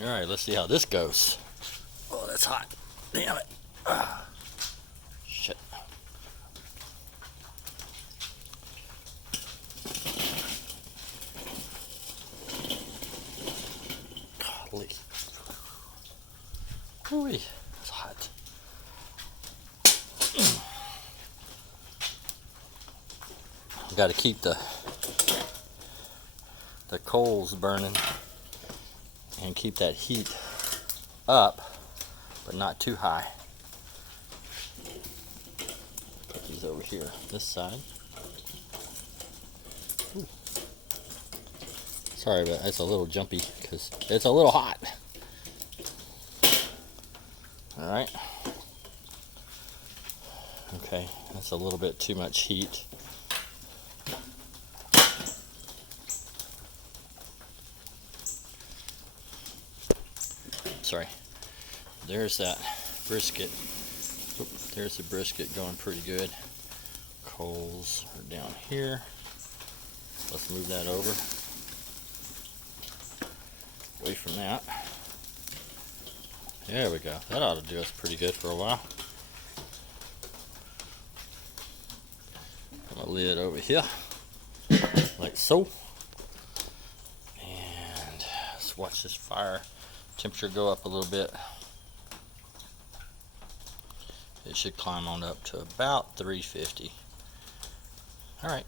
Alright, let's see how this goes. Oh, that's hot. Damn it. Ah, shit. Golly. Ooh-wee, it's hot. Got to keep the coals burning and keep that heat up, but not too high. Put these over here, this side. Ooh. Sorry, but it's a little jumpy because it's a little hot. All right. Okay, that's a little bit too much heat. Sorry. There's that brisket. Oop, there's the brisket going pretty good. Coals are down here. Let's move that over. Away from that. There we go. That ought to do us pretty good for a while. Put my lid over here, like so. And let's watch this fire temperature go up a little bit. It should climb on up to about 350. All right.